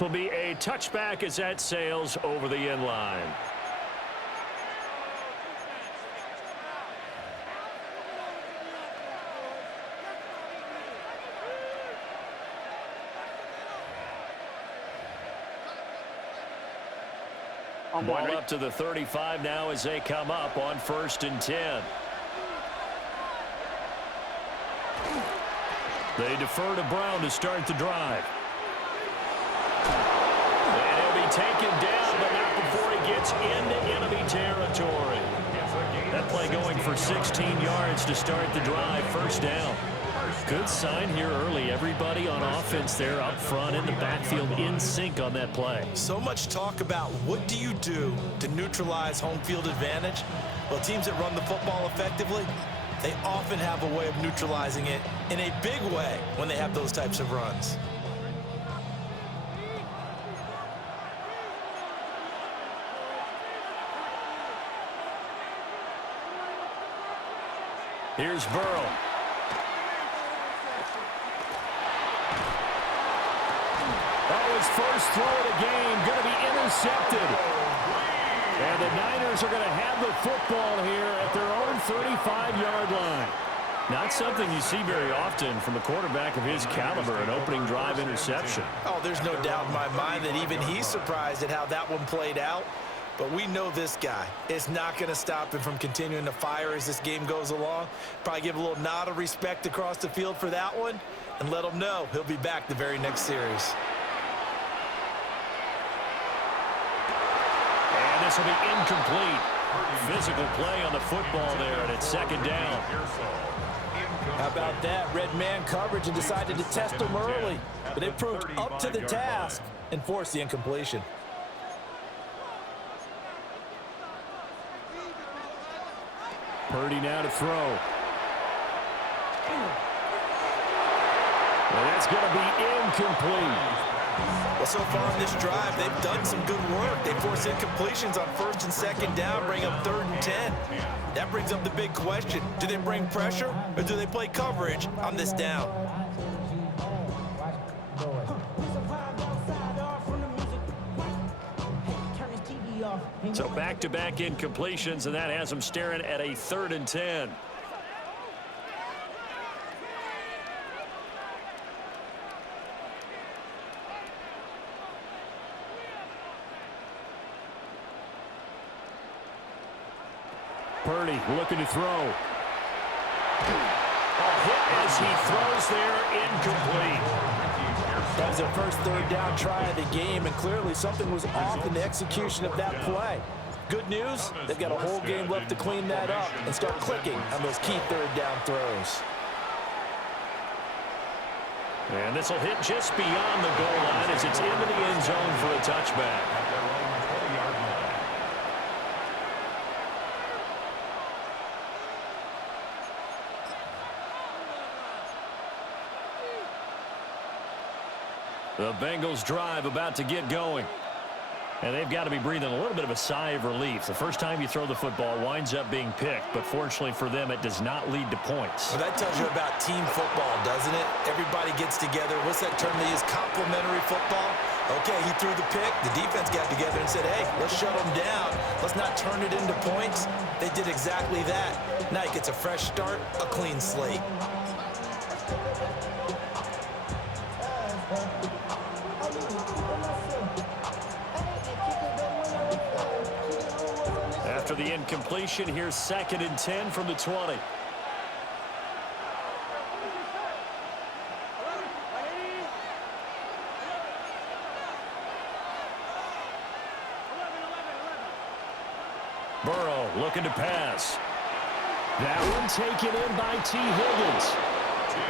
Will be a touchback as that sails over the end line. Ball up to the 35 now as they come up on 1st and 10. They defer to Brown to start the drive. And he'll be taken down, but not before he gets into enemy territory. That play going for 16 yards to start the drive. 1st down. Good sign here early. Everybody on offense there up front in the backfield in sync on that play. So much talk about what do you do to neutralize home field advantage? Well, teams that run the football effectively, they often have a way of neutralizing it in a big way when they have those types of runs. Here's Burrow. Oh, his first throw of the game going to be intercepted. And the Niners are going to have the football here at their own 35-yard line. Not something you see very often from a quarterback of his caliber, an opening drive interception. Oh, there's no doubt in my mind that even he's surprised at how that one played out. But we know this guy is not going to stop him from continuing to fire as this game goes along. Probably give a little nod of respect across the field for that one and let him know he'll be back the very next series. And this will be incomplete. Physical play on the football there, and it's 2nd down. How about that? Red man coverage and decided to test him early. But it proved up to the task and forced the incompletion. Purdy now to throw. And that's going to be incomplete. Well, so far in this drive, they've done some good work. They force incompletions on 1st and 2nd down, bring up 3rd and 10. That brings up the big question. Do they bring pressure or do they play coverage on this down? So back-to-back incompletions, and that has them staring at a 3rd and 10. Purdy looking to throw. A hit as he throws there, incomplete. That was their first 3rd down try of the game, and clearly something was off in the execution of that play. Good news, they've got a whole game left to clean that up and start clicking on those key 3rd down throws. And this will hit just beyond the goal line as it's into the end zone for a touchback. The Bengals drive about to get going. And they've got to be breathing a little bit of a sigh of relief. The first time you throw the football winds up being picked, but fortunately for them, it does not lead to points. Well, that tells you about team football, doesn't it? Everybody gets together. What's that term they use? Complementary football? Okay, he threw the pick. The defense got together and said, hey, let's shut him down. Let's not turn it into points. They did exactly that. Now he gets a fresh start, a clean slate. After the incompletion, here's 2nd and 10 from the 20. Burrow looking to pass. That one taken in by T. Higgins.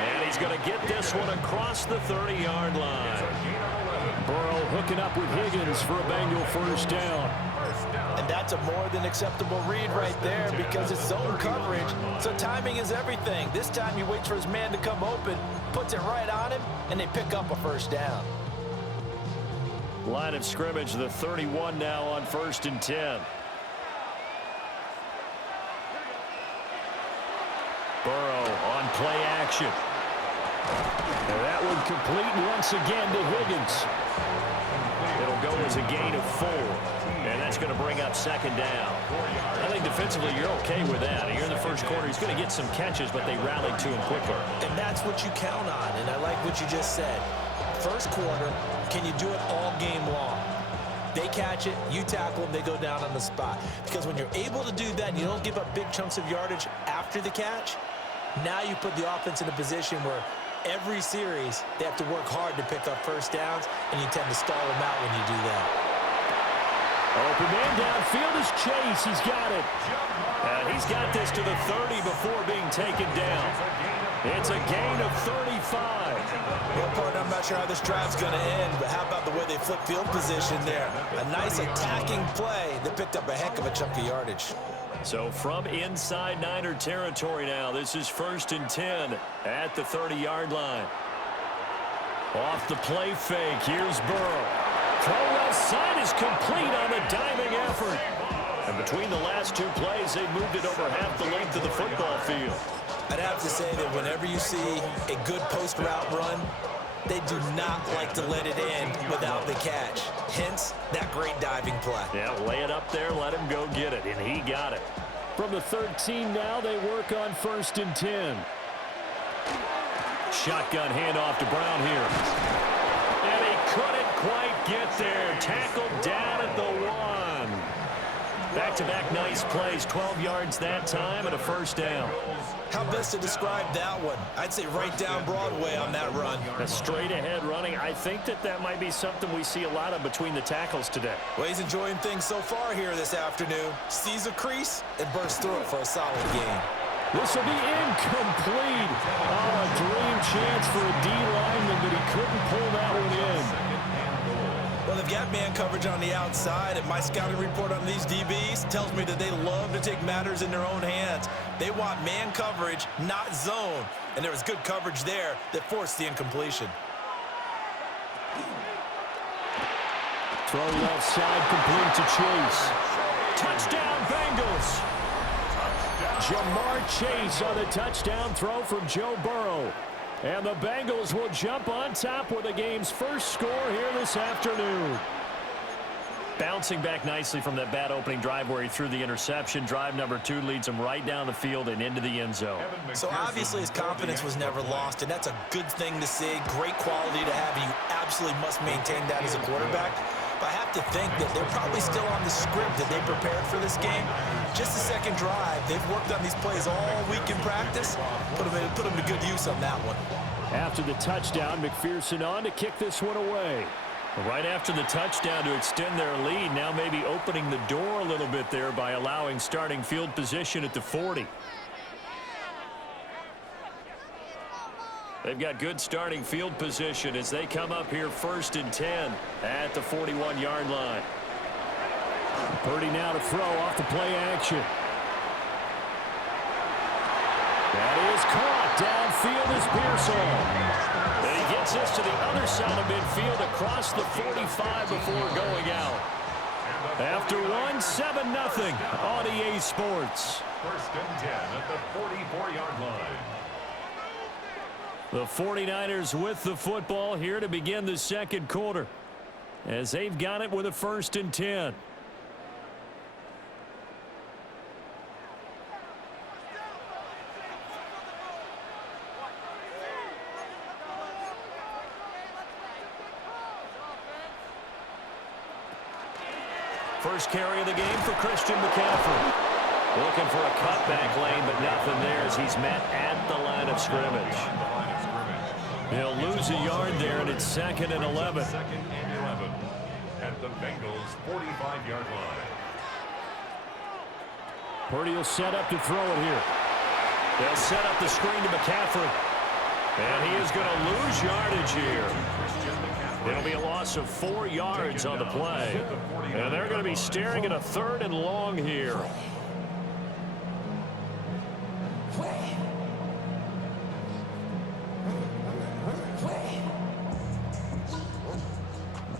And he's going to get this one across the 30-yard line. Burrow hooking up with Higgins for a Bengal 1st down. And that's a more than acceptable read right there because it's zone coverage, so timing is everything. This time he waits for his man to come open, puts it right on him, and they pick up a 1st down. Line of scrimmage, the 31 now on 1st and 10. Burrow on play action. And that one complete once again to Higgins. is a gain of 4. And that's going to bring up second down. I think defensively you're okay with that. Here in the first quarter, he's going to get some catches, but they rallied to him quickly. And that's what you count on, and I like what you just said. First quarter, can you do it all game long? They catch it, you tackle them, they go down on the spot. Because when you're able to do that and you don't give up big chunks of yardage after the catch, now you put the offense in a position where every series they have to work hard to pick up first downs, and you tend to stall them out when you do that. Open man downfield is Chase. He's got it. And he's got this to the 30 before being taken down. It's a gain of 35. Well, partner, I'm not sure how this drive's going to end, but how about the way they flip field position there? A nice attacking play that picked up a heck of a chunk of yardage. So from inside Niner territory now, this is 1st and 10 at the 30-yard line. Off the play fake, here's Burrow. Throw left side is complete on a diving effort. And between the last 2 plays, they moved it over half the length of the football field. I'd have to say that whenever you see a good post route run, they do not like to let it in without the catch. Hence, that great diving play. Yeah, lay it up there, let him go get it, and he got it. From the 13 now, they work on 1st and 10. Shotgun handoff to Brown here. And he couldn't quite get there. Tackled down at the 1. Back-to-back nice plays, 12 yards that time and a first down. How best to describe that one? I'd say right down Broadway on that run. A straight-ahead running. I think that might be something we see a lot of between the tackles today. Well, he's enjoying things so far here this afternoon. Sees a crease and bursts through it for a solid game. This will be incomplete. Oh, a dream chance for a D lineman, but he couldn't pull that one in. Well, they've got man coverage on the outside, and my scouting report on these DBs tells me that they love to take matters in their own hands. They want man coverage, not zone, and there was good coverage there that forced the incompletion. Throw left side complete to Chase. Touchdown, Bengals. Jamar Chase on the touchdown throw from Joe Burrow. And the Bengals will jump on top with the game's first score here this afternoon. Bouncing back nicely from that bad opening drive where he threw the interception. Drive number 2 leads him right down the field and into the end zone. So obviously his confidence was never lost, and that's a good thing to see. Great quality to have, and you absolutely must maintain that as a quarterback. But I have to think that they're probably still on the script that they prepared for this game. Just the second drive, they've worked on these plays all week in practice. Put them to good use on that one. After the touchdown, McPherson on to kick this one away. Right after the touchdown to extend their lead, now maybe opening the door a little bit there by allowing starting field position at the 40. They've got good starting field position as they come up here 1st and 10 at the 41-yard line. Purdy now to throw off the play action. That is caught. Downfield is Pearsall. And he gets this to the other side of midfield across the 45 before going out. After 7-0 on EA Sports. 1st and 10 at the 44-yard line. The 49ers with the football here to begin the second quarter as they've got it with a 1st and 10. First carry of the game for Christian McCaffrey. Looking for a cutback lane, but nothing there as he's met at the line of scrimmage. He'll lose a yard there, and it's 2nd and 11. 2nd and 11 at the Bengals' 45-yard line. Purdy will set up to throw it here. They'll set up the screen to McCaffrey. And he is going to lose yardage here. It'll be a loss of 4 yards on the play. And they're going to be staring at a 3rd and long here.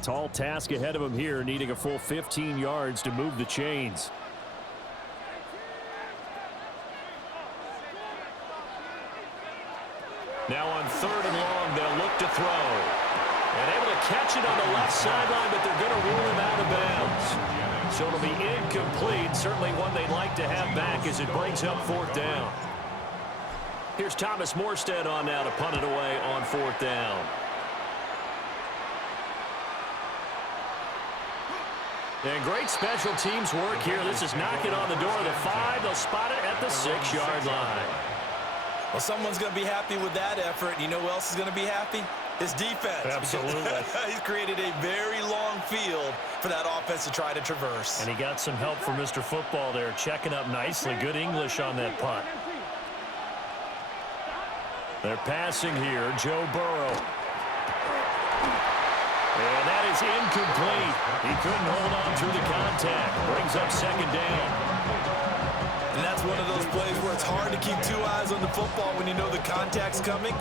Tall task ahead of him here, needing a full 15 yards to move the chains. Now on 3rd and long, they'll look to throw. And able to catch it on the left sideline, but they're going to rule him So it'll be incomplete. Certainly one they'd like to have back as it brings up 4th down. Here's Thomas Morstead on now to punt it away on 4th down. And great special teams work here. This is knocking on the door of the 5. They'll spot it at the 6-yard line. Well, someone's going to be happy with that effort. You know who else is going to be happy? His defense. Absolutely. He's created a very long field for that offense to try to traverse. And he got some help from Mr. Football there, checking up nicely. Good English on that punt. They're passing here. Joe Burrow. And that is incomplete. He couldn't hold on through the contact. Brings up 2nd down. And that's one of those plays where it's hard to keep 2 eyes on the football when you know the contact's coming,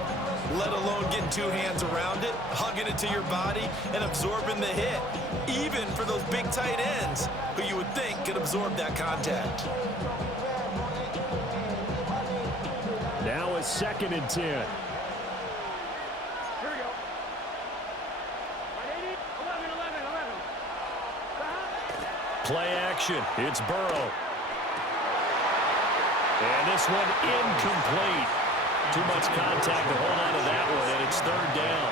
let alone getting 2 hands around it, hugging it to your body, and absorbing the hit, even for those big tight ends who you would think could absorb that contact. Now a 2nd and 10. Play action. It's Burrow. And this one incomplete. Too much contact to hold on to that one, and it's 3rd down.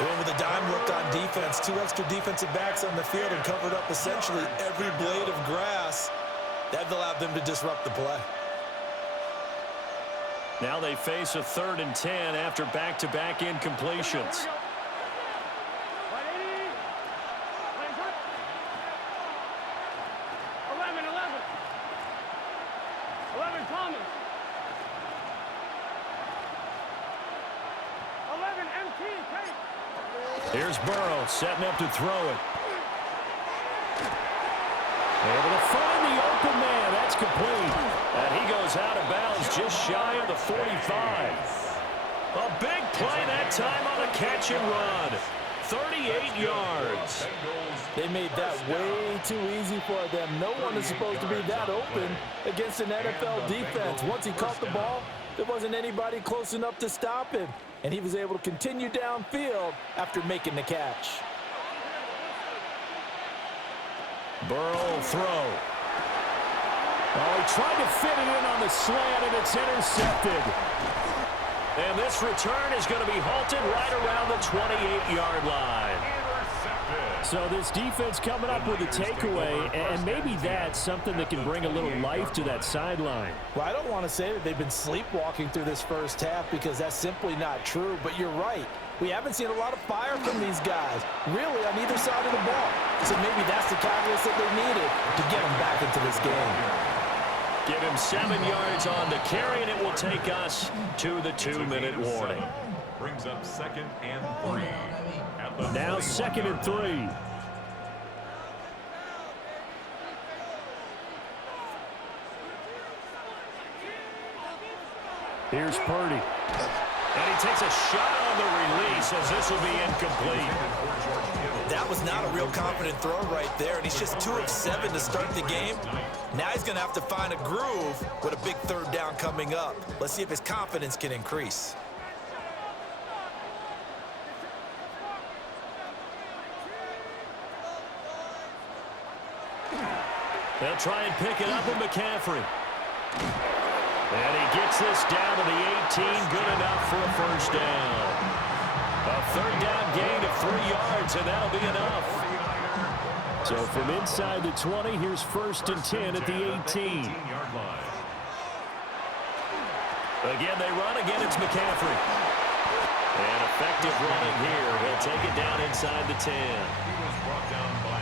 Going with a dime look on defense. 2 extra defensive backs on the field and covered up essentially every blade of grass. That allowed them to disrupt the play. Now they face a 3rd and 10 after back-to-back incompletions. Here's Burrow setting up to throw it. Able to find the open man. That's complete. And he goes out of bounds just shy of the 45. A big play that time on a catch and run. 38 yards. They made that way too easy for them. No one is supposed to be that open against an NFL defense. Once he caught the ball, there wasn't anybody close enough to stop him. And he was able to continue downfield after making the catch. Burrow throw. Oh, he tried to fit it in on the slant, and it's intercepted. And this return is going to be halted right around the 28-yard line. So this defense coming up with a takeaway, and maybe that's something that can bring a little life to that sideline. Well, I don't want to say that they've been sleepwalking through this first half because that's simply not true, but you're right. We haven't seen a lot of fire from these guys, really, on either side of the ball. So maybe that's the catalyst that they needed to get them back into this game. Give him 7 yards on the carry, and it will take us to the 2-minute warning. Brings up 2nd and 3. Now 2nd and 3. Here's Purdy. And he takes a shot on the release as this will be incomplete. That was not a real confident throw right there, and he's just 2 of 7 to start the game. Now he's going to have to find a groove with a big 3rd down coming up. Let's see if his confidence can increase. They'll try and pick it up with McCaffrey. And he gets this down to the 18, good enough for a 1st down. A 3rd down gain of 3 yards, and that'll be enough. So from inside the 20, here's 1st and 10 at the 18. Again, they run. Again, it's McCaffrey. And effective running here. He'll take it down inside the 10.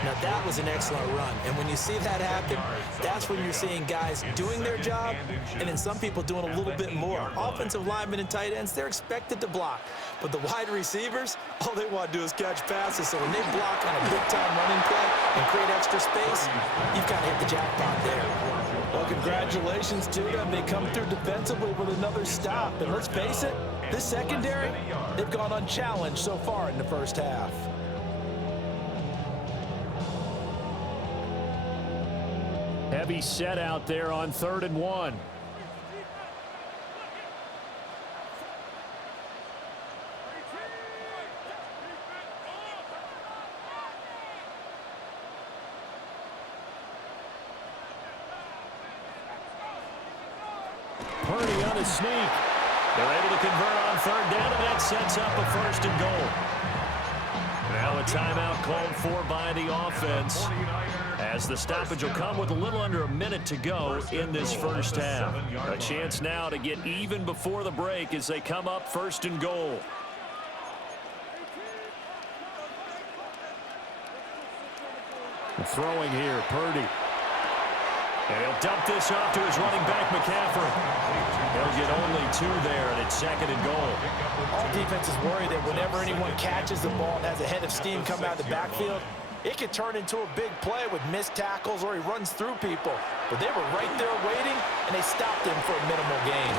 Now, that was an excellent run. And when you see that happen, that's when you're seeing guys doing their job and then some people doing a little bit more. Offensive linemen and tight ends, they're expected to block. But the wide receivers, all they want to do is catch passes. So when they block on a big-time running play and create extra space, you've got to hit the jackpot there. Well, congratulations to them. They come through defensively with another stop. And let's face it, this secondary, they've gone unchallenged so far in the first half. Heavy set out there on 3rd and 1. Purdy on the sneak. They're able to convert on third down, and that sets up a first and goal. Now a timeout called for by the offense, as the stoppage will come with a little under a minute to go in this first half. A chance now to get even before the break as they come up first and goal. Throwing here, Purdy. And he'll dump this off to his running back, McCaffrey. He'll get only 2 there, and it's second and goal. All defenses worry that whenever anyone catches the ball and has a head of steam coming out of the backfield, it could turn into a big play with missed tackles or he runs through people. But they were right there waiting, and they stopped him for a minimal gain.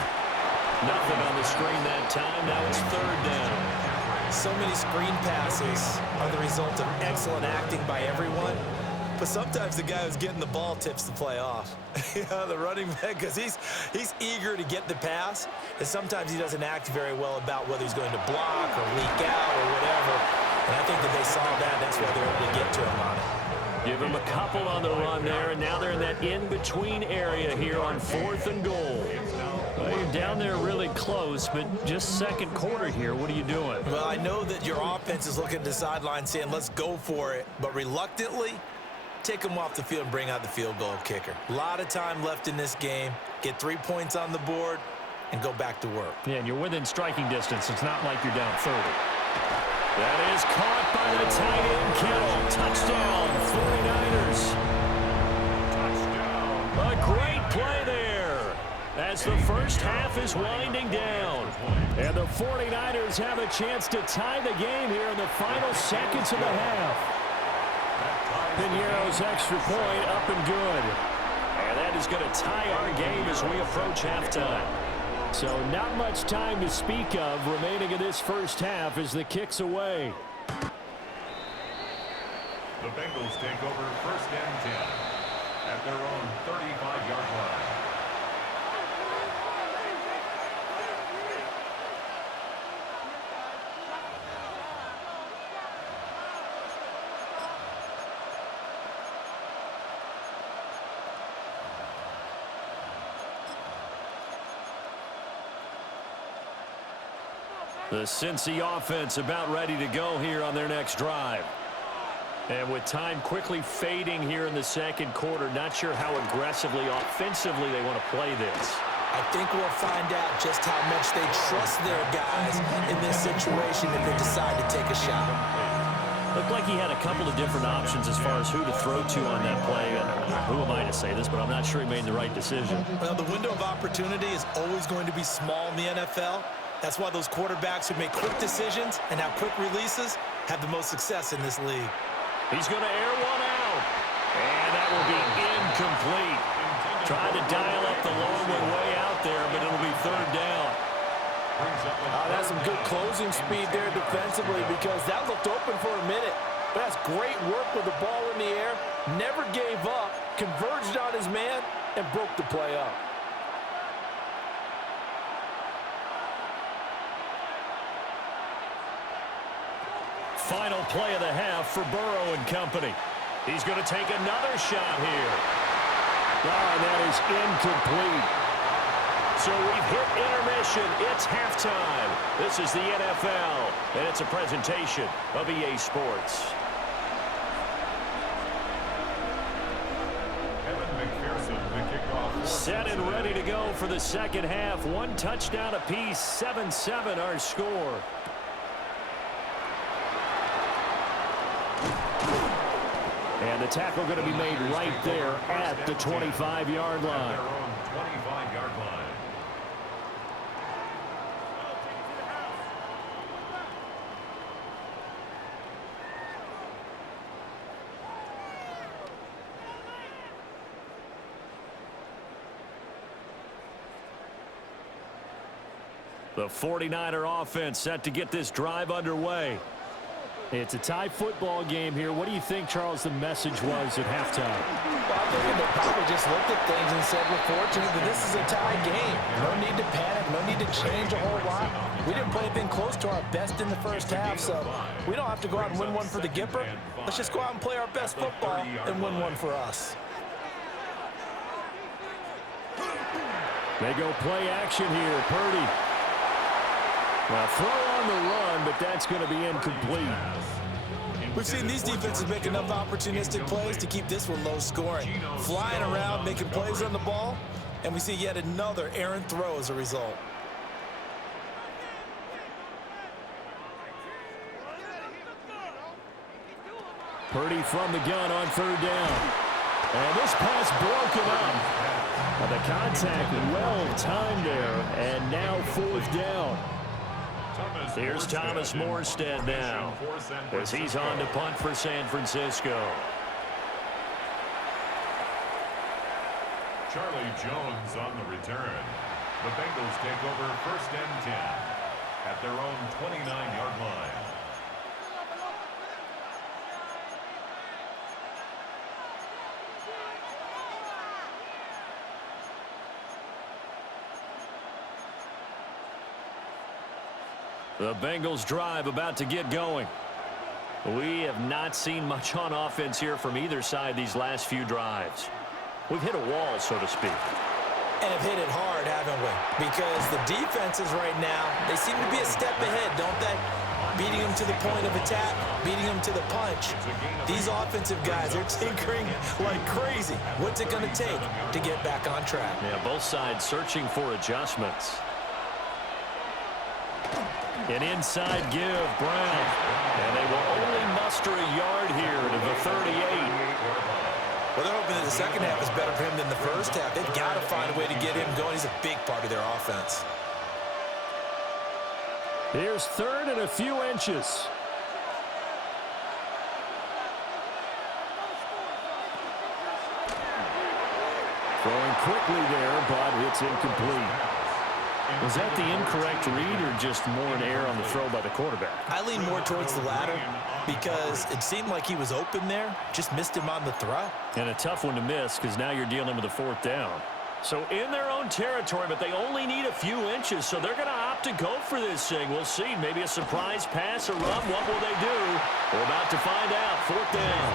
Nothing on the screen that time. Now it's third down. So many screen passes are the result of excellent acting by everyone. But sometimes the guy who's getting the ball tips the play off. The running back, because he's eager to get the pass, and sometimes he doesn't act very well about whether he's going to block or leak out or whatever. And I think that they saw that. That's why they're able to get to him on it. Give him a couple on the run there, and now they're in that in-between area here on fourth and goal. Well, you're down there really close, but just second quarter here. What are you doing? Well, I know that your offense is looking at the sideline saying, let's go for it, but reluctantly, take them off the field and bring out the field goal kicker. A lot of time left in this game. Get 3 points on the board and go back to work. Yeah, and you're within striking distance. It's not like you're down 30. That is caught by the tight end, Kittle. Touchdown, 49ers. Touchdown. A great play there as the first half is winding down. And the 49ers have a chance to tie the game here in the final seconds of the half. Piñeiro's extra point up and good. And that is going to tie our game as we approach halftime. So not much time to speak of remaining in this first half as the kick's away. The Bengals take over first and 10 at their own 35-yard line. The Cincy offense about ready to go here on their next drive. And with time quickly fading here in the second quarter, not sure how aggressively, offensively they want to play this. I think we'll find out just how much they trust their guys in this situation if they decide to take a shot. Looked like he had a couple of different options as far as who to throw to on that play. Who am I to say this, but I'm not sure he made the right decision. Well, the window of opportunity is always going to be small in the NFL. That's why those quarterbacks who make quick decisions and have quick releases have the most success in this league. He's going to air one out. And that will be incomplete. Tried to dial up the long one way out there, but it'll be third down. That's some good closing speed there defensively because that looked open for a minute. But that's great work with the ball in the air. Never gave up, converged on his man, and broke the play up. Final play of the half for Burrow and company. He's going to take another shot here. And that is incomplete. So we've hit intermission. It's halftime. This is the NFL, and it's a presentation of EA Sports. Set and ready to go for the second half. One touchdown apiece, 7-7 our score. And the tackle going to be made right there at the 25-yard line. The 49er offense set to get this drive underway. It's a tie football game here. What do you think, Charles, the message was at halftime? Well, I think they probably just looked at things and said, we're fortunate that this is a tie game. No need to panic. No need to change a whole lot. We didn't play anything close to our best in the first half, so we don't have to go out and win one for the Gipper. Let's just go out and play our best football and win one for us. They go play action here. Purdy. Well, throw on the run, but that's going to be incomplete. We've seen these defenses make enough opportunistic plays to keep this one low scoring. Flying around, making plays on the ball, and we see yet another errant throw as a result. Purdy from the gun on third down. And this pass broken up. The contact well timed there, and now fourth down. Here's Thomas Morstead now as he's on to punt for San Francisco. Charlie Jones on the return. The Bengals take over 1st and 10 at their own 29-yard line. The Bengals drive about to get going. We have not seen much on offense here from either side these last few drives. We've hit a wall, so to speak. And have hit it hard, haven't we? Because the defenses right now, they seem to be a step ahead, don't they? Beating them to the point of attack, beating them to the punch. These offensive guys are tinkering like crazy. What's it going to take to get back on track? Yeah, both sides searching for adjustments. An inside give, Brown. And they will only muster a yard here to the 38. Well, they're hoping that the second half is better for him than the first half. They've got to find a way to get him going. He's a big part of their offense. Here's third and a few inches. Throwing quickly there, but it's incomplete. Was that the incorrect read or just more an error on the throw by the quarterback? I lean more towards the latter because it seemed like he was open there, just missed him on the throw. And a tough one to miss because now you're dealing with a fourth down. So in their own territory, but they only need a few inches, so they're going to opt to go for this thing. We'll see. Maybe a surprise pass, a run. What will they do? We're about to find out. Fourth down.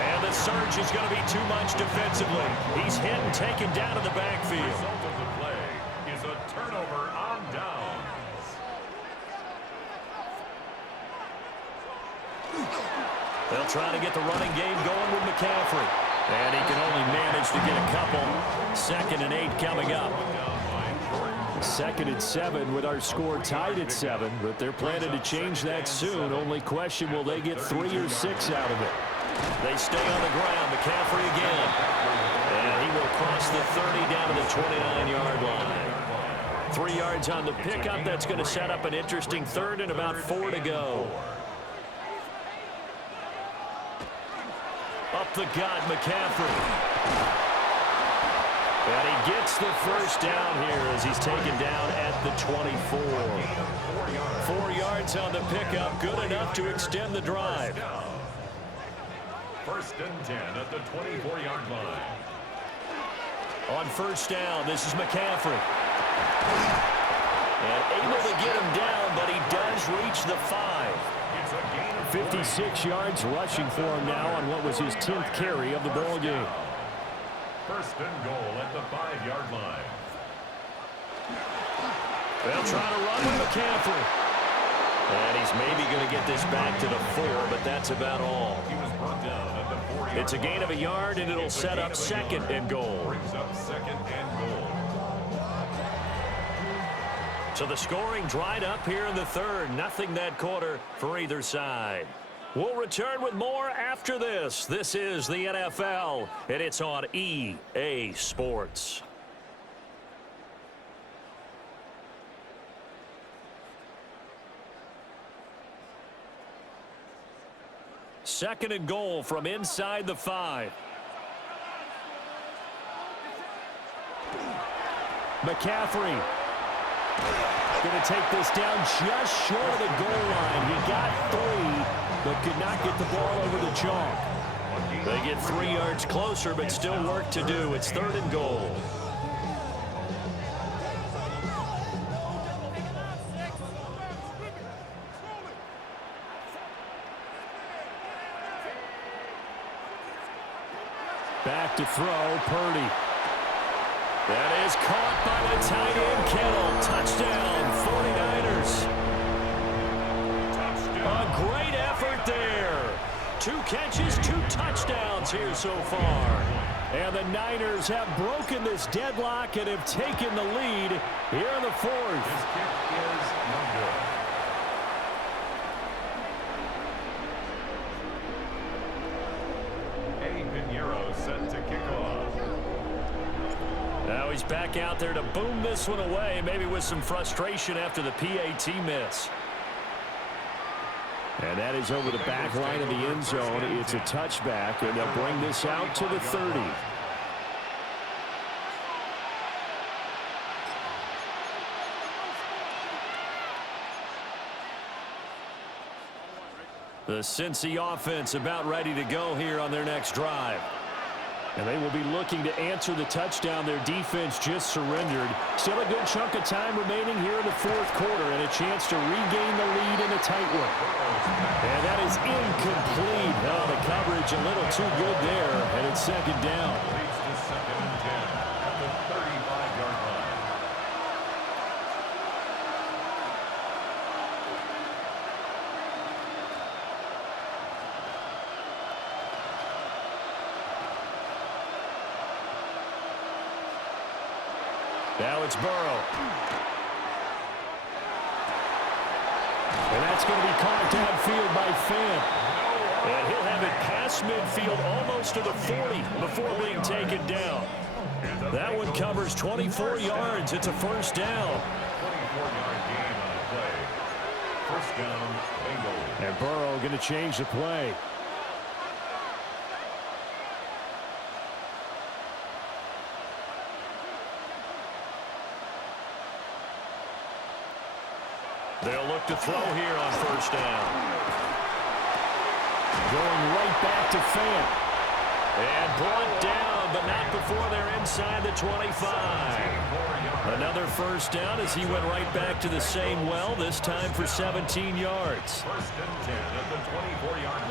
And the surge is going to be too much defensively. He's hit and taken down in the backfield. The result of the play is a turnover on downs. They'll try to get the running game going with McCaffrey. And he can only manage to get a couple. 2nd and 8 coming up. 2nd and 7 with our score tied at 7, but they're planning to change that soon. Only question, will they get 3 or 6 out of it? They stay on the ground. McCaffrey again. And he will cross the 30 down to the 29-yard line. 3 yards on the pickup. That's going to set up an interesting third and about 4 to go. Up the gut, McCaffrey. And he gets the first down here as he's taken down at the 24. 4 yards on the pickup, good enough to extend the drive. 1st and 10 at the 24-yard line. On first down, this is McCaffrey. And able to get him down, but he does reach the 5. 56 yards rushing for him now on what was his 10th carry of the ball game. 1st and goal at the 5-yard line. They'll try to run with McCaffrey. And he's maybe going to get this back to the 4, but that's about all. He was brought down at the 4-yard. It's a gain of a yard, and it'll set up 2nd and goal. Brings up 2nd and goal. So the scoring dried up here in the 3rd. Nothing that quarter for either side. We'll return with more after this. This is the NFL, and it's on EA Sports. Second and goal from inside the 5. McCaffrey going to take this down just short of the goal line. He got 3, but could not get the ball over the chalk. They get 3 yards closer, but still work to do. It's 3rd and goal. Back to throw, Purdy. That is caught by the tight end, Kittle. Touchdown, 49ers. A great effort there. 2 catches, 2 touchdowns here so far. And the Niners have broken this deadlock and have taken the lead here in the 4th. His kick is no good. Eddie Pinheiro set to kick off. Now he's back out there to boom this one away, maybe with some frustration after the PAT miss. And that is over the back line of the end zone. It's a touchback, and they'll bring this out to the 30. The Cincy offense about ready to go here on their next drive. And they will be looking to answer the touchdown their defense just surrendered. Still a good chunk of time remaining here in the 4th quarter and a chance to regain the lead in a tight one. And that is incomplete. Oh, the coverage a little too good there, and it's 2nd down. Leads to 2nd and 10 at the 35-yard line. Now it's Burrow. And that's going to be caught downfield by Fant. And he'll have it past midfield almost to the 40 before being taken down. That one covers 24 yards. It's a 1st down. 24-yard gain on the play. 1st down, Bengals. And Burrow going to change the play. They'll look to throw here on 1st down. Going right back to Fant. And brought down, but not before they're inside the 25. Another 1st down as he went right back to the same well, this time for 17 yards. 1st and 10 at the 24-yard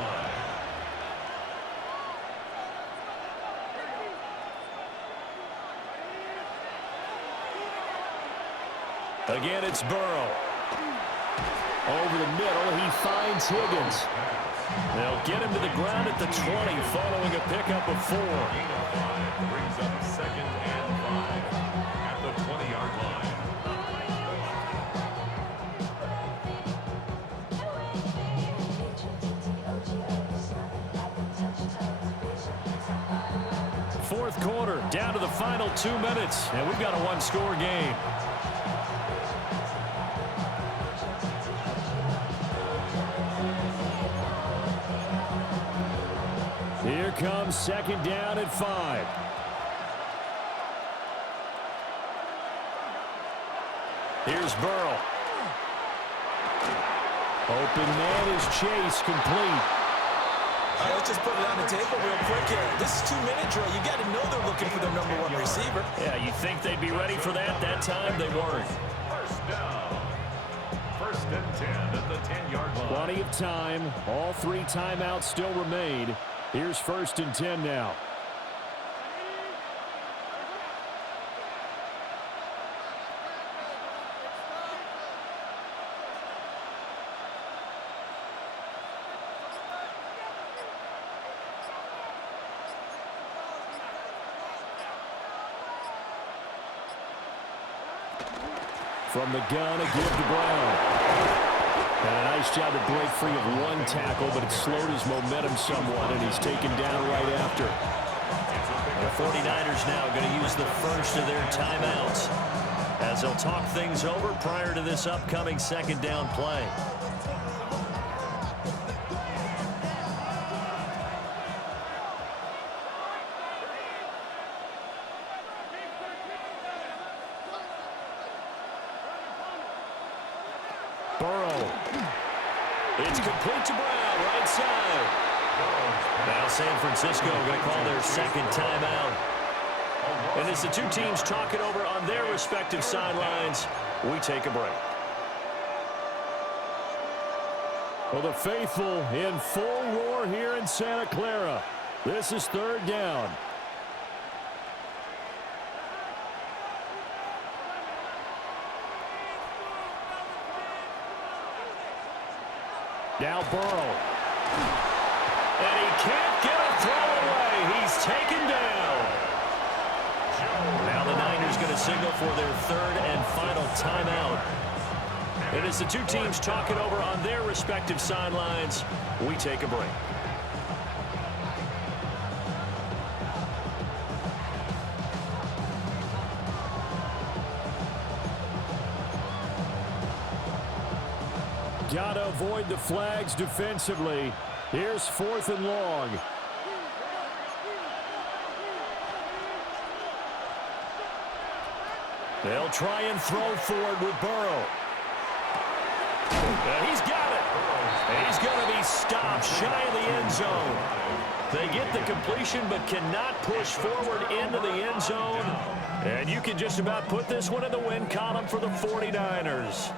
line. Again, it's Burrow. Over the middle, he finds Higgins. They'll get him to the ground at the 20 following a pickup of 4. Gain of 5 brings up 2nd and 5 at the 20-yard line. Fourth quarter, down to the final 2 minutes, and we've got a 1-score game. Here comes 2nd down at 5. Here's Burrow. Open man is Chase, complete. All right, let's just put it on the table real quick here. This is 2-minute drill. You got to know they're looking for their #1 receiver. Yeah, you think they'd be ready for that? That time they weren't. 1st down. 1st and 10 at the 10-yard line. Plenty of time. All 3 timeouts still remain. Here's 1st and 10 now. From the gun, a give to Brown. And a nice job to break free of 1 tackle, but it slowed his momentum somewhat, and he's taken down right after. The 49ers now going to use the first of their timeouts as they'll talk things over prior to this upcoming 2nd down play. Burrow. It's complete to Brown, right side. Now San Francisco going to call their 2nd timeout. And as the 2 teams talk it over on their respective sidelines, we take a break. Well, the faithful in full roar here in Santa Clara. This is 3rd down. Now Burrow. And he can't get a throw away. He's taken down. Now the Niners going to signal for their third and final timeout. And as the two teams talk it over on their respective sidelines, we take a break. Got to avoid the flags defensively. Here's 4th and long. They'll try and throw forward with Burrow. And he's got it. And he's going to be stopped shy of the end zone. They get the completion but cannot push forward into the end zone. And you can just about put this one in the win column for the 49ers.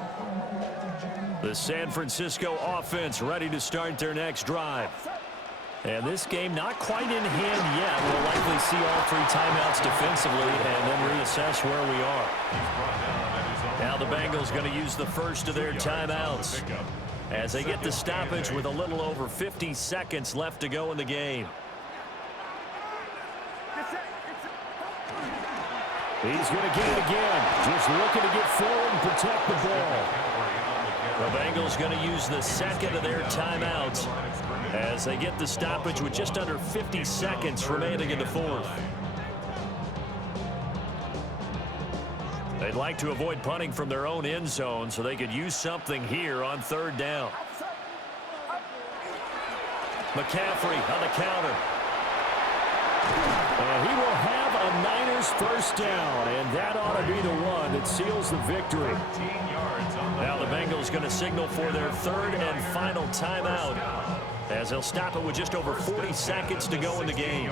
The San Francisco offense ready to start their next drive. And this game not quite in hand yet. We'll likely see all 3 timeouts defensively and then reassess where we are. Now the Bengals going to use the first of their timeouts as they get the stoppage with a little over 50 seconds left to go in the game. He's going to get it again. Just looking to get forward and protect the ball. The Bengals going to use the second of their timeouts as they get the stoppage with just under 50 seconds remaining in the 4th. They'd like to avoid punting from their own end zone so they could use something here on 3rd down. McCaffrey on the counter. And he will have a Niners first down, and that ought to be the one that seals the victory. Now the Bengals going to signal for their 3rd and final timeout as they'll stop it with just over 40 seconds to go in the game.